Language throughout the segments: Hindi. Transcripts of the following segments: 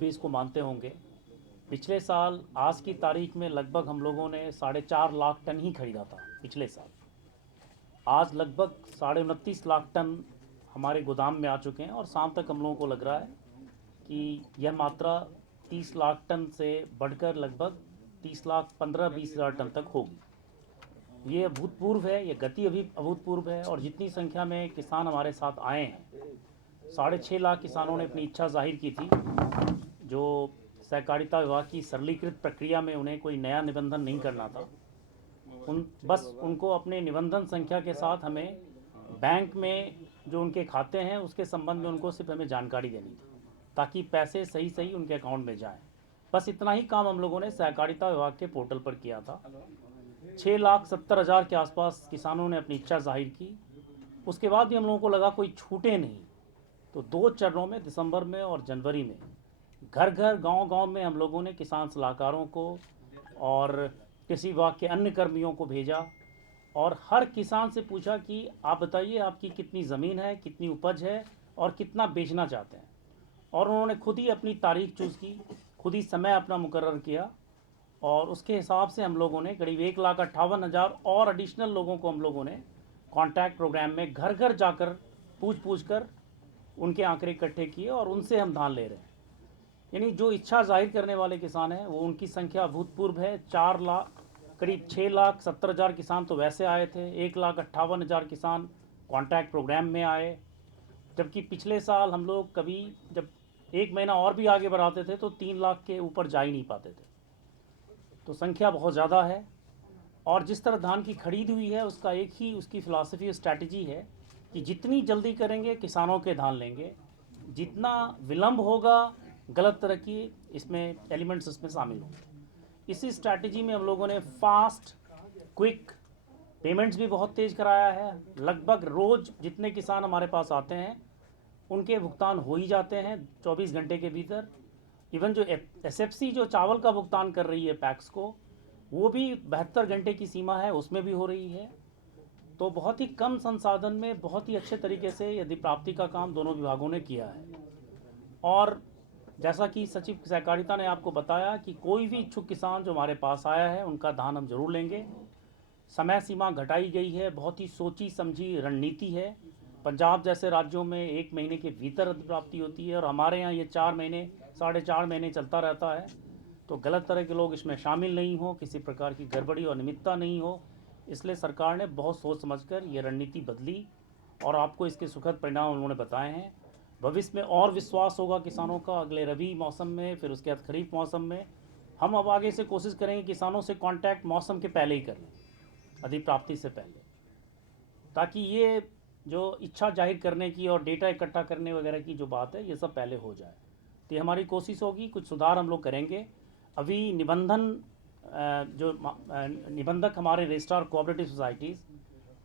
भी इसको मानते होंगे। पिछले साल आज की तारीख में लगभग हम लोगों ने 4.5 लाख टन ही खरीदा था पिछले साल। आज लगभग 29.5 लाख टन हमारे गोदाम में आ चुके हैं और शाम तक हम लोगों को लग रहा है कि यह मात्रा 30 लाख टन से बढ़कर लगभग 30 लाख 15-20 हज़ार टन तक होगी। ये अभूतपूर्व है, ये गति अभी अभूतपूर्व है। और जितनी संख्या में किसान हमारे साथ आए हैं, 6.5 लाख किसानों ने अपनी इच्छा जाहिर की थी, जो सहकारिता विभाग की सरलीकृत प्रक्रिया में उन्हें कोई नया निबंधन नहीं करना था। बस उनको अपने निबंधन संख्या के साथ हमें बैंक में जो उनके खाते हैं उसके संबंध में उनको सिर्फ हमें जानकारी देनी थी, ताकि पैसे सही सही उनके अकाउंट में जाएं। बस इतना ही काम हम लोगों ने सहकारिता विभाग के पोर्टल पर किया था। 6,70,000 के आसपास किसानों ने अपनी इच्छा जाहिर की। उसके बाद भी हम लोगों को लगा कोई छूटे नहीं, तो 2 चरणों में दिसंबर में और जनवरी में घर घर गांव-गांव में हम लोगों ने किसान सलाहकारों को और कृषि विभाग के अन्य कर्मियों को भेजा और हर किसान से पूछा कि आप बताइए आपकी कितनी ज़मीन है, कितनी उपज है और कितना बेचना चाहते हैं। और उन्होंने खुद ही अपनी तारीख चूज़ की, खुद ही समय अपना मुकर्रर किया और उसके हिसाब से हम लोगों ने करीब 1,58,000 और एडिशनल लोगों को हम लोगों ने कॉन्टैक्ट प्रोग्राम में घर घर जाकर पूछ कर उनके आंकड़े इकट्ठे किए और उनसे हम धान ले रहे हैं। यानी जो इच्छा जाहिर करने वाले किसान हैं वो उनकी संख्या अभूतपूर्व है। 4 लाख करीब 6,70,000 किसान तो वैसे आए थे, 1,58,000 किसान कॉन्टैक्ट प्रोग्राम में आए। जबकि पिछले साल हम लोग कभी जब एक महीना और भी आगे बढ़ाते थे तो 3 लाख के ऊपर जा ही नहीं पाते थे। तो संख्या बहुत ज़्यादा है। और जिस तरह धान की खरीद हुई है उसका एक ही उसकी फ़िलासफ़ी और स्ट्रैटेजी है कि जितनी जल्दी करेंगे किसानों के धान लेंगे, जितना विलम्ब होगा गलत तरह की इसमें एलिमेंट्स इसमें शामिल होंगे। इसी स्ट्रैटेजी में हम लोगों ने फास्ट क्विक पेमेंट्स भी बहुत तेज़ कराया है। लगभग रोज़ जितने किसान हमारे पास आते हैं उनके भुगतान हो ही जाते हैं 24 घंटे के भीतर। इवन जो एसएफसी जो चावल का भुगतान कर रही है पैक्स को, वो भी 72 घंटे की सीमा है, उसमें भी हो रही है। तो बहुत ही कम संसाधन में बहुत ही अच्छे तरीके से यदि प्राप्ति का काम दोनों विभागों ने किया है। और जैसा कि सचिव सहकारिता ने आपको बताया कि कोई भी इच्छुक किसान जो हमारे पास आया है उनका धान हम जरूर लेंगे। समय सीमा घटाई गई है, बहुत ही सोची समझी रणनीति है। पंजाब जैसे राज्यों में 1 महीने के भीतर प्राप्ति होती है और हमारे यहाँ ये 4 महीने 4.5 महीने चलता रहता है। तो गलत तरह के लोग इसमें शामिल नहीं हो, किसी प्रकार की गड़बड़ी और अनियमितता नहीं हो, इसलिए सरकार ने बहुत सोच समझकर ये रणनीति बदली और आपको इसके सुखद परिणाम उन्होंने बताए हैं। भविष्य में और विश्वास होगा किसानों का अगले रबी मौसम में, फिर उसके बाद खरीफ मौसम में। हम अब आगे से कोशिश करेंगे किसानों से कांटेक्ट मौसम के पहले ही कर लें, अधिप्राप्ति से पहले, ताकि ये जो इच्छा जाहिर करने की और डेटा इकट्ठा करने वगैरह की जो बात है ये सब पहले हो जाए। तो ये हमारी कोशिश होगी, कुछ सुधार हम लोग करेंगे। अभी निबंधन जो निबंधक हमारे रजिस्ट्रार कोऑपरेटिव सोसाइटीज़,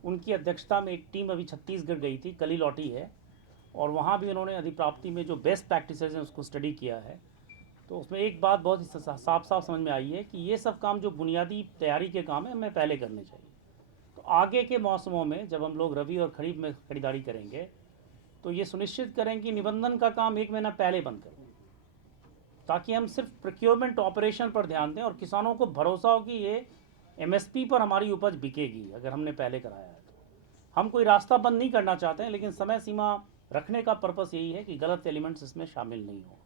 उनकी अध्यक्षता में एक टीम अभी छत्तीसगढ़ गई थी, कल ही लौटी है, और वहाँ भी उन्होंने अधिप्राप्ति में जो बेस्ट प्रैक्टिसेस हैं उसको स्टडी किया है। तो उसमें एक बात बहुत ही साफ साफ समझ में आई है कि ये सब काम जो बुनियादी तैयारी के काम है हमें पहले करने चाहिए। तो आगे के मौसमों में जब हम लोग रबी और खरीफ में खरीदारी करेंगे तो ये सुनिश्चित करें कि निबंधन का काम 1 महीना पहले बंद करें, ताकि हम सिर्फ प्रोक्योरमेंट ऑपरेशन पर ध्यान दें और किसानों को भरोसा हो कि ये एमएसपी पर हमारी उपज बिकेगी अगर हमने पहले कराया है। तो हम कोई रास्ता बंद नहीं करना चाहते हैं, लेकिन समय सीमा रखने का पर्पस यही है कि गलत एलिमेंट्स इसमें शामिल नहीं हो।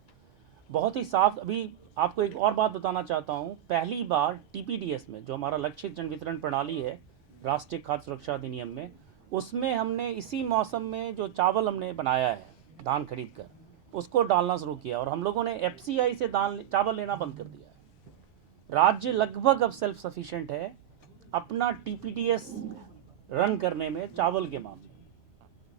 बहुत ही साफ। अभी आपको एक और बात बताना चाहता हूँ, पहली बार टीपीडीएस में जो हमारा लक्षित जन वितरण प्रणाली है राष्ट्रीय खाद्य सुरक्षा अधिनियम में, उसमें हमने इसी मौसम में जो चावल हमने बनाया है धान खरीद कर उसको डालना शुरू किया और हम लोगों ने एफसीआई से चावल लेना बंद कर दिया है। राज्य लगभग अब सेल्फ सफिशिएंट है अपना टीपीडीएस रन करने में चावल के मामले।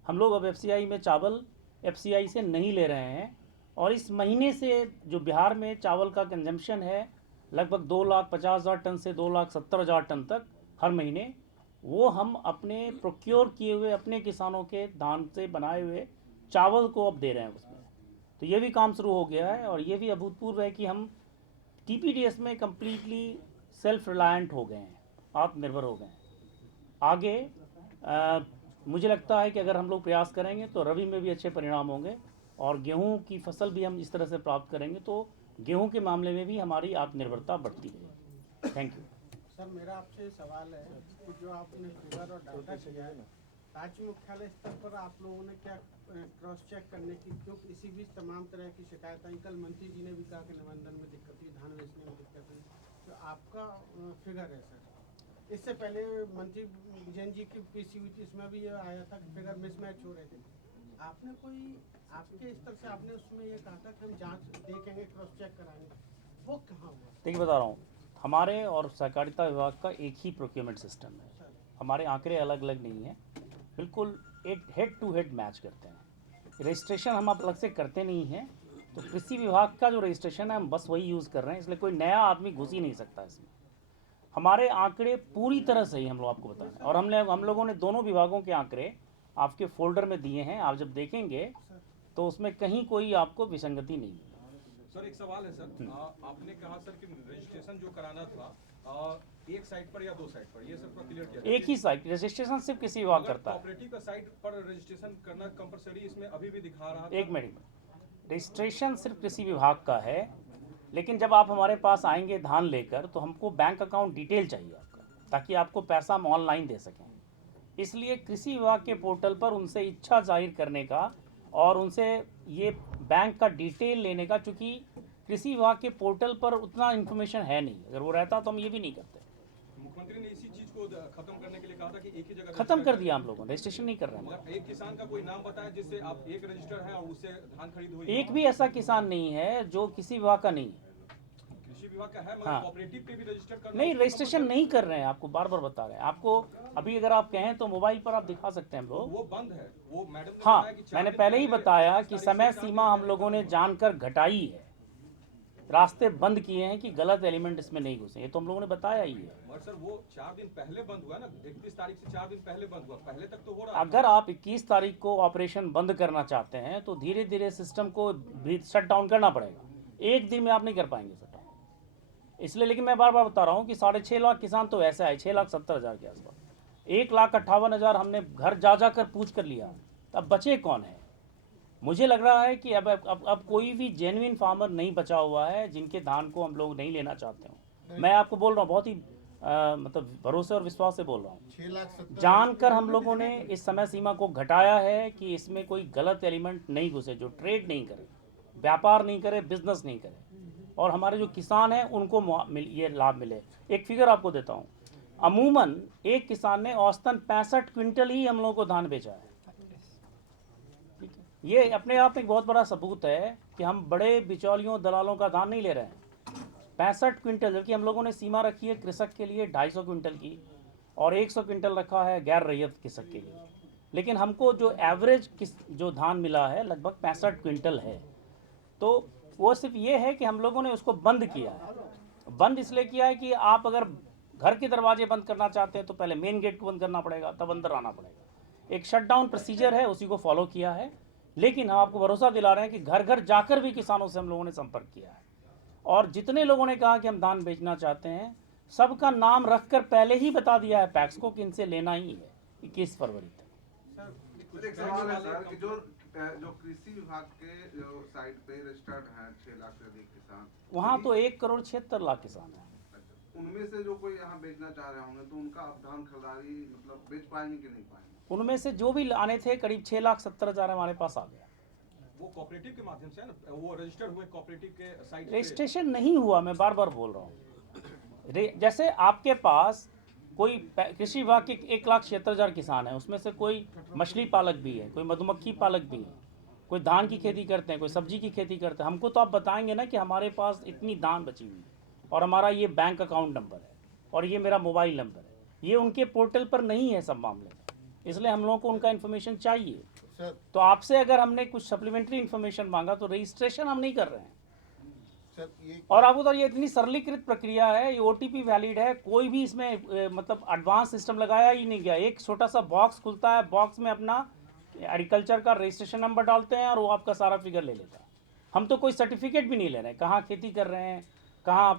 हम लोग अब एफसीआई में चावल एफसीआई से नहीं ले रहे हैं और इस महीने से जो बिहार में चावल का कंजम्पशन है लगभग 2,50,000 टन से 2,70,000 टन तक हर महीने, वो हम अपने प्रोक्योर किए हुए अपने किसानों के धान से बनाए हुए चावल को अब दे रहे हैं उसमें। तो ये भी काम शुरू हो गया है और ये भी अभूतपूर्व है कि हम टीपीडीएस में कम्प्लीटली सेल्फ रिलायंट हो गए हैं, आत्मनिर्भर हो गए हैं। आगे मुझे लगता है कि अगर हम लोग प्रयास करेंगे तो रबी में भी अच्छे परिणाम होंगे और गेहूं की फसल भी हम इस तरह से प्राप्त करेंगे तो गेहूं के मामले में भी हमारी आत्मनिर्भरता बढ़ती रहेगी। थैंक यू सर, मेरा आपसे सवाल है कि जो आपने फिगर और डाटा किया है, राज्य मुख्यालय स्तर पर आप लोगों ने क्या क्रॉस चेक करने की, क्योंकि इसी बीच तमाम तरह की शिकायत आई। कल मंत्री जी ने भी कहा कि निबंधन में दिक्कत हुई, धान बेचने में दिक्कत हुई। तो आपका फिगर है सर। इससे पहले मंत्री विजयन जी की पीसी हुई थी, इसमें भी ये आया था कि फिगर मिसमैच हो रहे थे। आपने कोई आपके स्तर से आपने उसमें ये कहा था कि हम जांच देखेंगे, क्रॉस चेक कराएंगे, वो कहाँ हुआ? देखिए बता रहा हूँ, हमारे और सहकारिता विभाग का एक ही प्रोक्योरमेंट सिस्टम है। हमारे आंकड़े अलग अलग नहीं हैं, बिल्कुल एक हेड टू हेड मैच करते हैं। रजिस्ट्रेशन हम अलग से करते नहीं हैं, तो कृषि विभाग का जो रजिस्ट्रेशन है हम बस वही यूज़ कर रहे हैं, इसलिए कोई नया आदमी घुस ही नहीं सकता इसमें। हमारे आंकड़े पूरी तरह सही हम लोग आपको बता रहे हैं, और हम लोगों ने दोनों विभागों के आंकड़े आपके फोल्डर में दिए हैं। आप जब देखेंगे तो उसमें कहीं कोई आपको विसंगति नहीं है। सर एक सवाल है सर, आपने कहा सर कि रजिस्ट्रेशन जो कराना था एक साइट पर या दो साइट पर, ये सबका क्लियर किया? एक ही साइट रजिस्ट्रेशन सिर्फ किसी विभाग करता है। कोऑपरेटिव का साइट पर रजिस्ट्रेशन करना कंपलसरी इसमें अभी भी दिखा रहा था। एक मिनट, रजिस्ट्रेशन सिर्फ कृषि विभाग का है, लेकिन जब आप हमारे पास आएंगे धान लेकर तो हमको बैंक अकाउंट डिटेल चाहिए आपका, ताकि आपको पैसा हम ऑनलाइन दे सकें। इसलिए कृषि विभाग के पोर्टल पर उनसे इच्छा जाहिर करने का और उनसे ये बैंक का डिटेल लेने का, चूँकि कृषि विभाग के पोर्टल पर उतना इन्फॉर्मेशन है नहीं, अगर वो रहता तो हम ये भी नहीं करते। मुख्यमंत्री ने इसी चीज को खत्म करने के लिए कहा था कि एक ही जगह खत्म कर दिया हम लोगों ने, रजिस्ट्रेशन नहीं कर रहे हैं। मगर एक किसान का कोई नाम बताया जिससे आप एक रजिस्टर है और उससे धान खरीद हुई? एक भी ऐसा किसान नहीं है जो किसी विभाग का नहीं है। कृषि विभाग का है, मगर हाँ। कोऑपरेटिव पे भी रजिस्टर करना? नहीं, रजिस्ट्रेशन नहीं कर रहे हैं, आपको बार बार बता रहे हैं। आपको अभी अगर आप कहें तो मोबाइल पर आप दिखा सकते हैं हम लोग। वो बंद है, वो मैडम ने हाँ, बताया कि 4 मैंने दिन पहले ही बताया कि 24 समय तारीख से सीमा हम लोगों ने जानकर घटाई है, रास्ते बंद किए हैं कि गलत एलिमेंट इसमें नहीं घुसे, ये तो हम लोगों ने बताया ही है। मगर सर वो 4 दिन पहले बंद हुआ ना, 31 तारीख से 4 दिन पहले बंद हुआ, पहले तक तो हो रहा अगर आप 21 तारीख को ऑपरेशन बंद करना चाहते हैं तो धीरे धीरे सिस्टम को भी शट डाउन करना पड़ेगा, एक दिन में आप नहीं कर पाएंगे शट डाउन। इसलिए, लेकिन मैं बार बार बता रहा हूँ कि 6.5 लाख किसान तो ऐसे आए, 6,70,000 के आसपास, 1,58,000 हमने घर जा जाकर पूछ कर लिया, अब बचे कौन है? मुझे लग रहा है कि अब कोई भी जेन्युइन फार्मर नहीं बचा हुआ है जिनके धान को हम लोग नहीं लेना चाहते हो। मैं आपको बोल रहा हूँ, बहुत ही मतलब भरोसे और विश्वास से बोल रहा हूँ, जानकर हम लोगों ने इस समय सीमा को घटाया है कि इसमें कोई गलत एलिमेंट नहीं घुसे, जो ट्रेड नहीं करे, व्यापार नहीं करे, बिजनेस नहीं करे, और हमारे जो किसान हैं उनको ये लाभ मिले। एक फिगर आपको देता हूँ, अमूमन एक किसान ने औसतन 65 क्विंटल ही हम लोगों को धान बेचा है। ये अपने आप में एक बहुत बड़ा सबूत है कि हम बड़े बिचौलियों दलालों का धान नहीं ले रहे हैं। 65 क्विंटल, जबकि हम लोगों ने सीमा रखी है कृषक के लिए 250 क्विंटल की, और 100 क्विंटल रखा है गैर रैयत कृषक के लिए, लेकिन हमको जो एवरेज जो धान मिला है लगभग 65 क्विंटल है। तो वो सिर्फ ये है कि हम लोगों ने उसको बंद किया है। बंद इसलिए किया है कि आप अगर घर के दरवाजे बंद करना चाहते हैं तो पहले मेन गेट को बंद करना पड़ेगा, तब अंदर आना पड़ेगा। एक शटडाउन प्रोसीजर है, उसी को फॉलो किया है। लेकिन हम आपको भरोसा दिला रहे हैं कि घर घर जाकर भी किसानों से हम लोगों ने संपर्क किया है, और जितने लोगों ने कहा कि हम धान बेचना चाहते हैं, सबका नाम रखकर पहले ही बता दिया है पैक्स को कि इनसे लेना ही है 21 फरवरी तक। एक सवाल है सर कि जो कृषि विभाग के जो साइट पे रजिस्टर्ड हैं 6 लाख से अधिक किसान, वहाँ तो 1,76,00,000 किसान हैं। उनमें से जो कोई यहाँ बेचना चाह रहे होंगे तो उनका अब धान खरीदारी मतलब बेच पाएंगे कि नहीं पाएंगे? उनमें से जो भी आने थे करीब 6,70,000 हमारे पास आ गया। वो कोऑपरेटिव के माध्यम से है ना, वो रजिस्टर हुए कोऑपरेटिव के साइट पे। रजिस्ट्रेशन नहीं हुआ, मैं बार बार बोल रहा हूँ। जैसे आपके पास कोई कृषि विभाग के 1,76,000 किसान है, उसमें से कोई मछली पालक भी है, कोई मधुमक्खी पालक भी है, कोई धान की खेती करते हैं, कोई सब्जी की खेती करते हैं। हमको तो आप बताएंगे ना कि हमारे पास इतनी धान बची हुई है और हमारा ये बैंक अकाउंट नंबर है और ये मेरा मोबाइल नंबर है, ये उनके पोर्टल पर नहीं है सब मामले में, इसलिए हम लोगों को उनका इन्फॉर्मेशन चाहिए। तो आपसे अगर हमने कुछ सप्लीमेंट्री इन्फॉर्मेशन मांगा तो रजिस्ट्रेशन हम नहीं कर रहे हैं। और आपको तो ये इतनी सरलीकृत प्रक्रिया है, ये OTP वैलिड है, कोई भी इसमें मतलब एडवांस सिस्टम लगाया ही नहीं गया। एक छोटा सा बॉक्स खुलता है, बॉक्स में अपना एग्रीकल्चर का रजिस्ट्रेशन नंबर डालते हैं और वो आपका सारा फिगर ले लेता है। हम तो कोई सर्टिफिकेट भी नहीं ले रहे हैं, कहाँ खेती कर रहे हैं, कहाँ